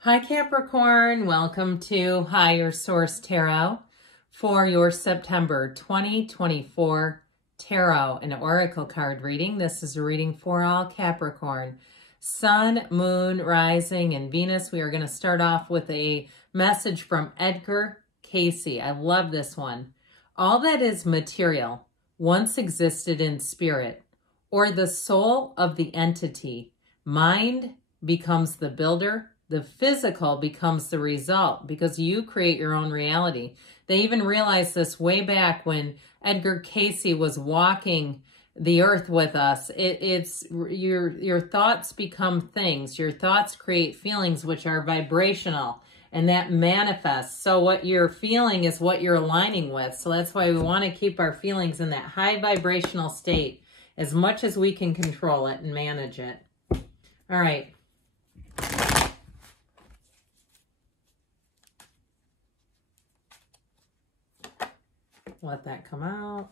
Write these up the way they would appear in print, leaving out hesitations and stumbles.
Hi Capricorn, welcome to Higher Source Tarot for your September 2024 Tarot and Oracle card reading. This is a reading for all Capricorn. Sun, Moon, Rising, and Venus. We are going to start off with a message from Edgar Cayce. I love this one. All that is material once existed in spirit, or the soul of the entity. Mind becomes the builder. The physical becomes the result because you create your own reality. They even realized this way back when Edgar Cayce was walking the earth with us. It's your thoughts become things. Your thoughts create feelings which are vibrational, and that manifests. So what you're feeling is what you're aligning with. So that's why we want to keep our feelings in that high vibrational state as much as we can control it and manage it. All right. Let that come out.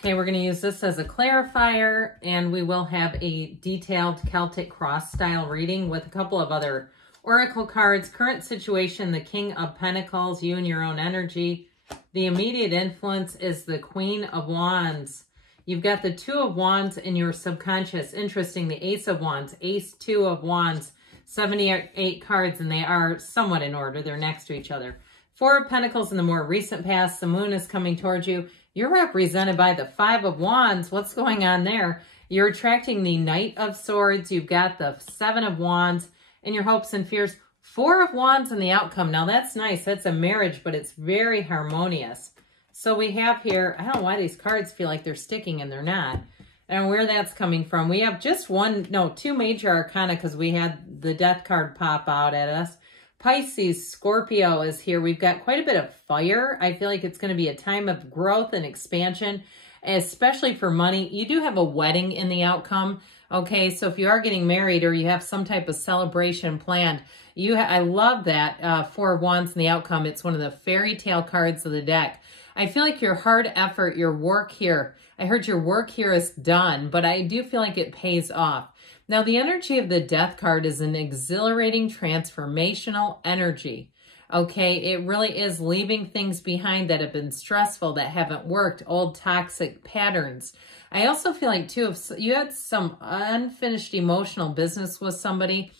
Okay, we're going to use this as a clarifier, and we will have a detailed Celtic cross style reading with a couple of other oracle cards. Current situation, the King of Pentacles, you and your own energy. The immediate influence is the Queen of Wands. You've got the Two of Wands in your subconscious. Interesting, the Ace of Wands, Ace, Two of Wands. 78 cards, and they are somewhat in order. They're next to each other. Four of Pentacles in the more recent past. The Moon is coming towards you. You're represented by the Five of Wands. What's going on there? You're attracting the Knight of Swords. You've got the Seven of Wands in your hopes and fears. Four of Wands in the outcome. Now, that's nice. That's a marriage, but it's very harmonious. So we have here, I don't know why these cards feel like they're sticking and they're not. And where that's coming from. We have just two major arcana because we had the death card pop out at us. Pisces, Scorpio is here. We've got quite a bit of fire. I feel like it's going to be a time of growth and expansion, especially for money. You do have a wedding in the outcome. Okay, so if you are getting married or you have some type of celebration planned, I love that Four of Wands in the outcome. It's one of the fairy tale cards of the deck. I feel like your hard effort, your work here, I heard your work here is done, but I do feel like it pays off. Now, the energy of the death card is an exhilarating, transformational energy. Okay, it really is leaving things behind that have been stressful, that haven't worked, old toxic patterns. I also feel like, too, if you had some unfinished emotional business with somebody,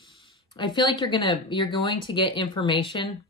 I feel like you're going to get information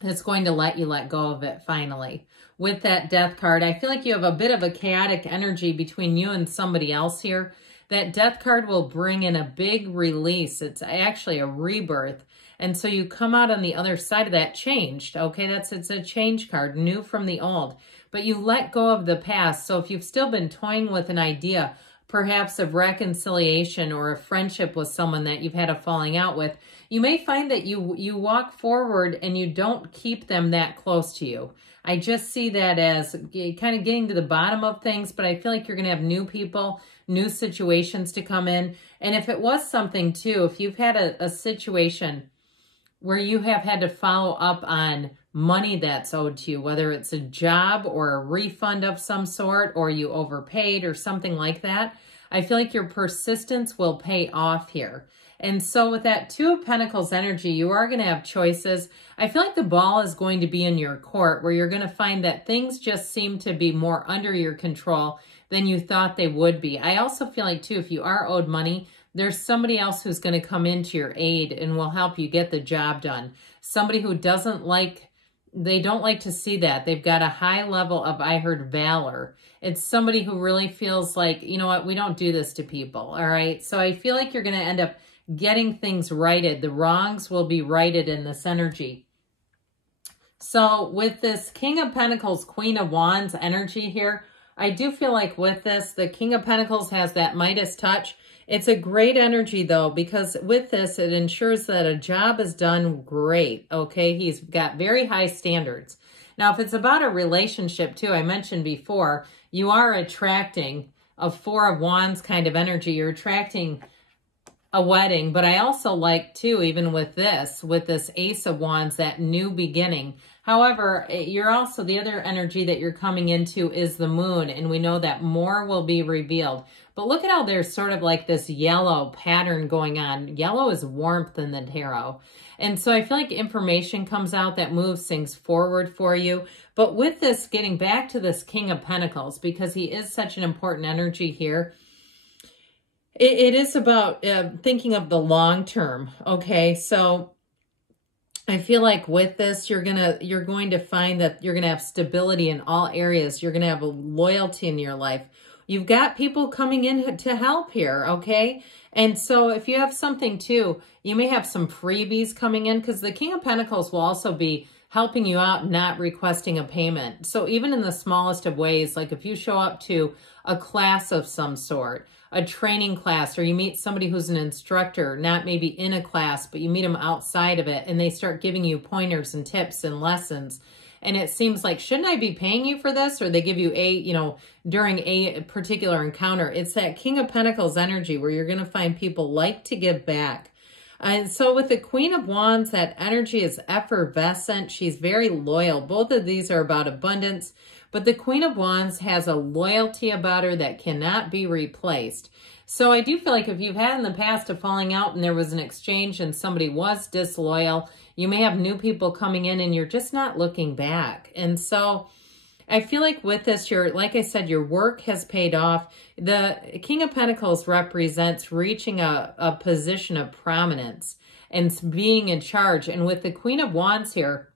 that's going to let you let go of it finally. With that death card, I feel like you have a bit of a chaotic energy between you and somebody else here. That death card will bring in a big release. It's actually a rebirth. And so you come out on the other side of that changed. Okay, it's a change card, new from the old. But you let go of the past. So if you've still been toying with an idea, perhaps of reconciliation or a friendship with someone that you've had a falling out with, you may find that you walk forward and you don't keep them that close to you. I just see that as kind of getting to the bottom of things, but I feel like you're going to have new people, new situations to come in. And if it was something too, if you've had a situation where you have had to follow up on money that's owed to you, whether it's a job or a refund of some sort, or you overpaid or something like that, I feel like your persistence will pay off here. And so with that Two of Pentacles energy, you are going to have choices. I feel like the ball is going to be in your court, where you're going to find that things just seem to be more under your control than you thought they would be. I also feel like, too, if you are owed money, there's somebody else who's going to come into your aid and will help you get the job done. Somebody who they don't like to see that. They've got a high level of, I heard, valor. It's somebody who really feels like, you know what, we don't do this to people, all right? So I feel like you're going to end up getting things righted. The wrongs will be righted in this energy. So with this King of Pentacles, Queen of Wands energy here, I do feel like with this, the King of Pentacles has that Midas touch. It's a great energy, though, because with this, it ensures that a job is done great, okay? He's got very high standards. Now, if it's about a relationship, too, I mentioned before, you are attracting a Four of Wands kind of energy. You're attracting a wedding, but I also like too, even with this Ace of Wands, that new beginning. However, you're also, the other energy that you're coming into is the moon, and we know that more will be revealed. But look at how there's sort of like this yellow pattern going on. Yellow is warmth in the tarot. And so I feel like information comes out that moves things forward for you. But with this, getting back to this King of Pentacles, because he is such an important energy here, it is about thinking of the long term, okay? So I feel like with this, you're going to find that you're going to have stability in all areas. You're going to have a loyalty in your life. You've got people coming in to help here, okay? And so if you have something too, you may have some freebies coming in, because the King of Pentacles will also be helping you out, not requesting a payment. So even in the smallest of ways, like if you show up to a class of some sort, a training class, or you meet somebody who's an instructor, not maybe in a class, but you meet them outside of it, and they start giving you pointers and tips and lessons. And it seems like, shouldn't I be paying you for this? Or they give you during a particular encounter. It's that King of Pentacles energy where you're going to find people like to give back. And so with the Queen of Wands, that energy is effervescent. She's very loyal. Both of these are about abundance. But the Queen of Wands has a loyalty about her that cannot be replaced. So I do feel like if you've had in the past a falling out and there was an exchange and somebody was disloyal, you may have new people coming in and you're just not looking back. And so I feel like with this, like I said, your work has paid off. The King of Pentacles represents reaching a position of prominence and being in charge. And with the Queen of Wands here,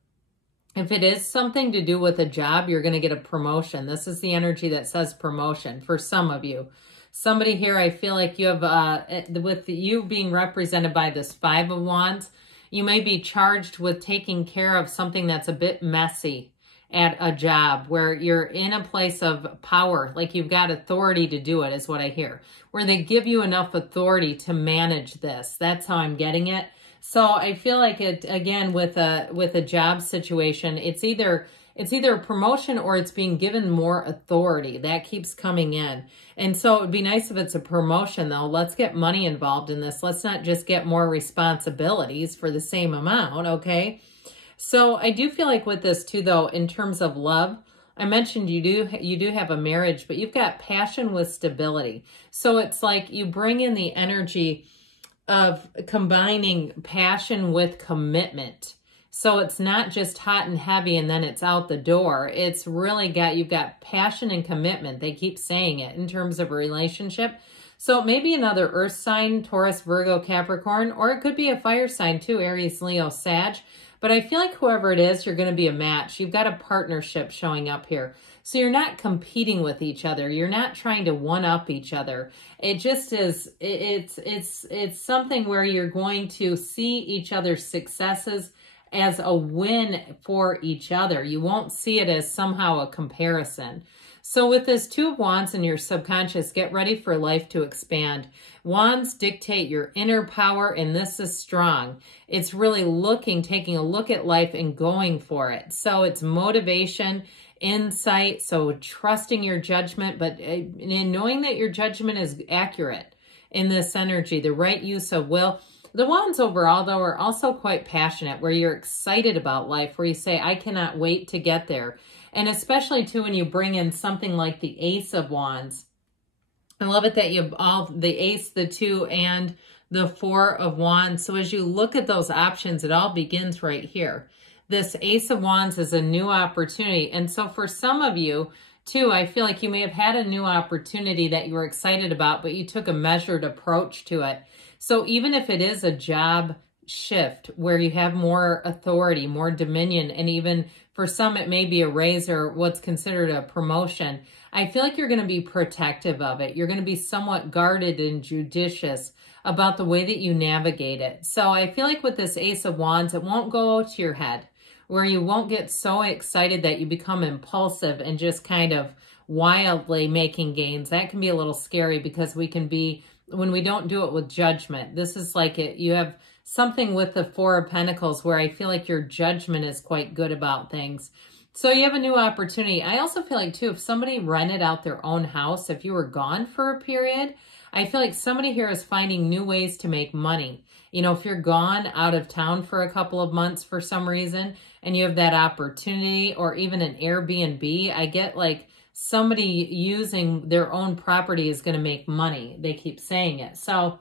if it is something to do with a job, you're going to get a promotion. This is the energy that says promotion for some of you. Somebody here, I feel like you have, with you being represented by this Five of Wands, you may be charged with taking care of something that's a bit messy at a job where you're in a place of power, like you've got authority to do it, is what I hear, where they give you enough authority to manage this. That's how I'm getting it. So I feel like it, again, with a job situation, it's either a promotion or it's being given more authority. That keeps coming in. And so it would be nice if it's a promotion, though. Let's get money involved in this. Let's not just get more responsibilities for the same amount, okay? So I do feel like with this, too, though, in terms of love, I mentioned you do have a marriage, but you've got passion with stability. So it's like you bring in the energy of combining passion with commitment. So it's not just hot and heavy and then it's out the door. It's really you've got passion and commitment. They keep saying it in terms of a relationship. So it may be another earth sign, Taurus, Virgo, Capricorn, or it could be a fire sign too, Aries, Leo, Sag. But I feel like whoever it is, you're going to be a match. You've got a partnership showing up here. So you're not competing with each other. You're not trying to one-up each other. It just is, it's something where you're going to see each other's successes as a win for each other. You won't see it as somehow a comparison. So with this Two of Wands in your subconscious, get ready for life to expand. Wands dictate your inner power, and this is strong. It's really taking a look at life and going for it. So it's motivation, insight, so trusting your judgment, but in knowing that your judgment is accurate in this energy, the right use of will. The Wands overall, though, are also quite passionate, where you're excited about life, where you say, I cannot wait to get there. And especially, too, when you bring in something like the Ace of Wands. I love it that you have all the Ace, the Two, and the Four of Wands. So as you look at those options, it all begins right here. This Ace of Wands is a new opportunity. And so for some of you, too, I feel like you may have had a new opportunity that you were excited about, but you took a measured approach to it. So even if it is a job shift where you have more authority, more dominion, and even for some it may be a raise or what's considered a promotion, I feel like you're going to be protective of it. You're going to be somewhat guarded and judicious about the way that you navigate it. So I feel like with this Ace of Wands, it won't go to your head, where you won't get so excited that you become impulsive and just kind of wildly making gains. That can be a little scary because we can be, when we don't do it with judgment. This is like you have something with the Four of Pentacles where I feel like your judgment is quite good about things. So you have a new opportunity. I also feel like, too, if somebody rented out their own house, if you were gone for a period, I feel like somebody here is finding new ways to make money. You know, if you're gone out of town for a couple of months for some reason and you have that opportunity, or even an Airbnb, I get like somebody using their own property is going to make money. They keep saying it. So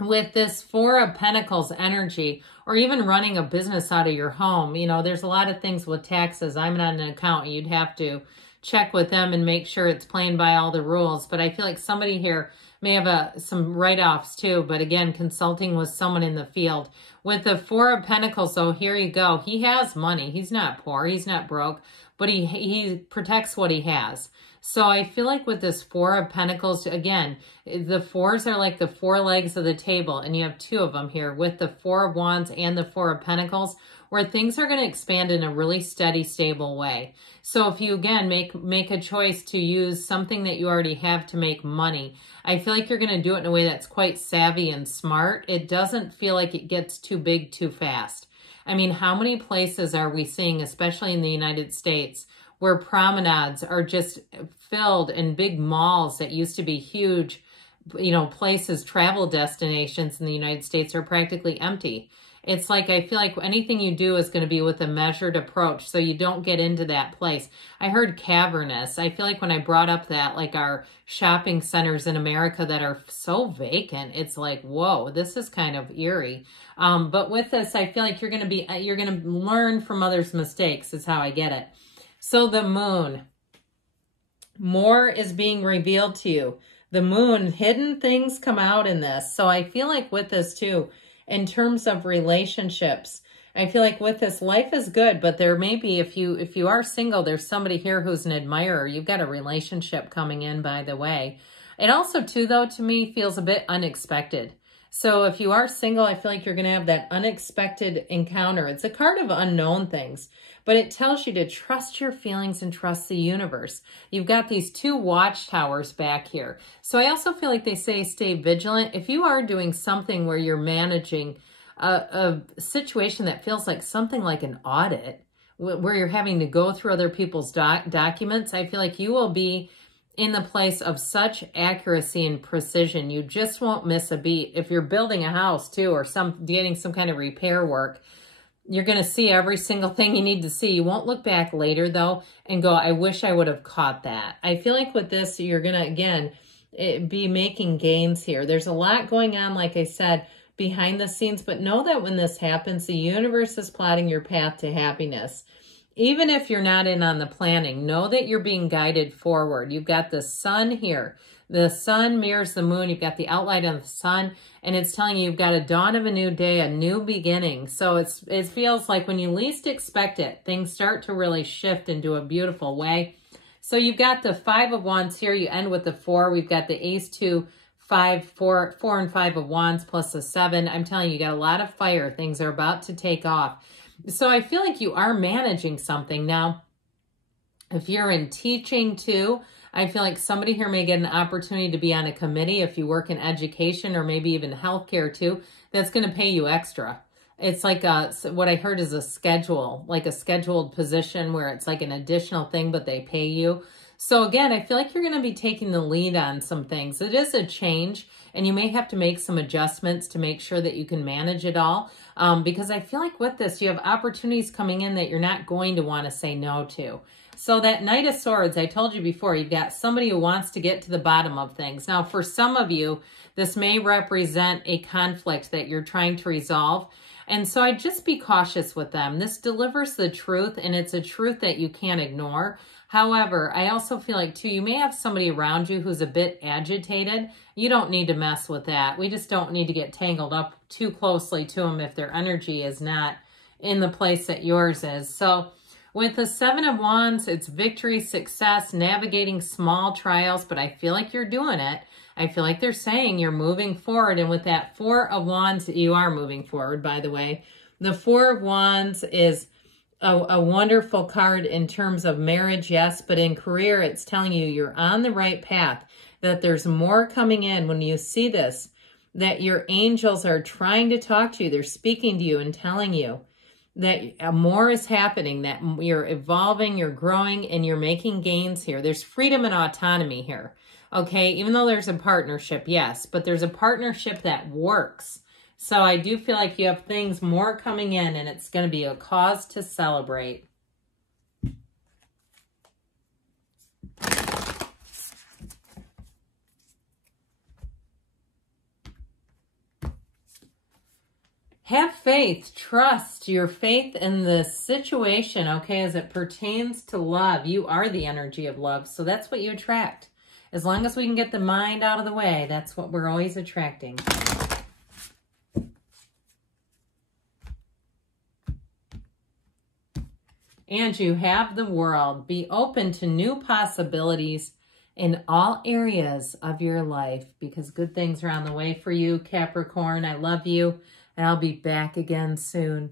with this Four of Pentacles energy, or even running a business out of your home, you know, there's a lot of things with taxes. I'm not an accountant. You'd have to check with them and make sure it's playing by all the rules. But I feel like somebody here may have some write-offs too. But again, consulting with someone in the field. With the Four of Pentacles, so here you go. He has money. He's not poor. He's not broke. But he protects what he has. So I feel like with this Four of Pentacles, again, the fours are like the four legs of the table, and you have two of them here with the Four of Wands and the Four of Pentacles, where things are going to expand in a really steady, stable way. So if you, again, make a choice to use something that you already have to make money, I feel like you're going to do it in a way that's quite savvy and smart. It doesn't feel like it gets too big too fast. I mean, how many places are we seeing, especially in the United States, where promenades are just filled, in big malls that used to be huge, you know, places, travel destinations in the United States are practically empty. It's like, I feel like anything you do is going to be with a measured approach, so you don't get into that place. I heard cavernous. I feel like when I brought up that, like our shopping centers in America that are so vacant, it's like, whoa, this is kind of eerie. But with this, I feel like you're going to learn from others' mistakes is how I get it. So the moon, more is being revealed to you. The moon, hidden things come out in this. So I feel like with this too, in terms of relationships, I feel like with this, life is good, but there may be, if you are single, there's somebody here who's an admirer. You've got a relationship coming in, by the way. It also too, though, to me, feels a bit unexpected. So if you are single, I feel like you're going to have that unexpected encounter. It's a card of unknown things, but it tells you to trust your feelings and trust the universe. You've got these two watchtowers back here. So I also feel like they say stay vigilant. If you are doing something where you're managing a situation that feels like something like an audit, where you're having to go through other people's documents, I feel like you will be in the place of such accuracy and precision. You just won't miss a beat. If you're building a house too, or getting some kind of repair work, you're going to see every single thing you need to see. You won't look back later though and go, I wish I would have caught that. I feel like with this, you're going to, again, be making gains here. There's a lot going on, like I said, behind the scenes, but know that when this happens, the universe is plotting your path to happiness. Even if you're not in on the planning, know that you're being guided forward. You've got the sun here. The sun mirrors the moon. You've got the outline of the sun, and it's telling you you've got a dawn of a new day, a new beginning. So it feels like when you least expect it, things start to really shift into a beautiful way. So you've got the Five of Wands here. You end with the 4. We've got the Ace, 2, 5, 4 and 5 of Wands plus the 7. I'm telling you, you got a lot of fire. Things are about to take off. So I feel like you are managing something. Now, if you're in teaching too, I feel like somebody here may get an opportunity to be on a committee if you work in education or maybe even healthcare too, that's going to pay you extra. It's like what I heard is a schedule, like a scheduled position where it's like an additional thing, but they pay you. So again, I feel like you're going to be taking the lead on some things. It is a change, and you may have to make some adjustments to make sure that you can manage it all. Because I feel like with this, you have opportunities coming in that you're not going to want to say no to. So that Knight of Swords, I told you before, you've got somebody who wants to get to the bottom of things. Now, for some of you, this may represent a conflict that you're trying to resolve. And so I'd just be cautious with them. This delivers the truth, and it's a truth that you can't ignore. However, I also feel like, too, you may have somebody around you who's a bit agitated. You don't need to mess with that. We just don't need to get tangled up too closely to them if their energy is not in the place that yours is. So with the 7 of Wands, it's victory, success, navigating small trials, but I feel like you're doing it. I feel like they're saying you're moving forward. And with that 4 of Wands, you are moving forward, by the way. The 4 of Wands is a wonderful card in terms of marriage, yes, but in career, it's telling you you're on the right path, that there's more coming in. When you see this, that your angels are trying to talk to you, they're speaking to you and telling you that more is happening, that you're evolving, you're growing, and you're making gains here. There's freedom and autonomy here, okay? Even though there's a partnership, yes, but there's a partnership that works. So I do feel like you have things more coming in, and it's going to be a cause to celebrate. Have faith, trust your faith in the situation, okay, as it pertains to love. You are the energy of love, so that's what you attract. As long as we can get the mind out of the way, that's what we're always attracting. And you have the world. Be open to new possibilities in all areas of your life, because good things are on the way for you, Capricorn. I love you. And I'll be back again soon.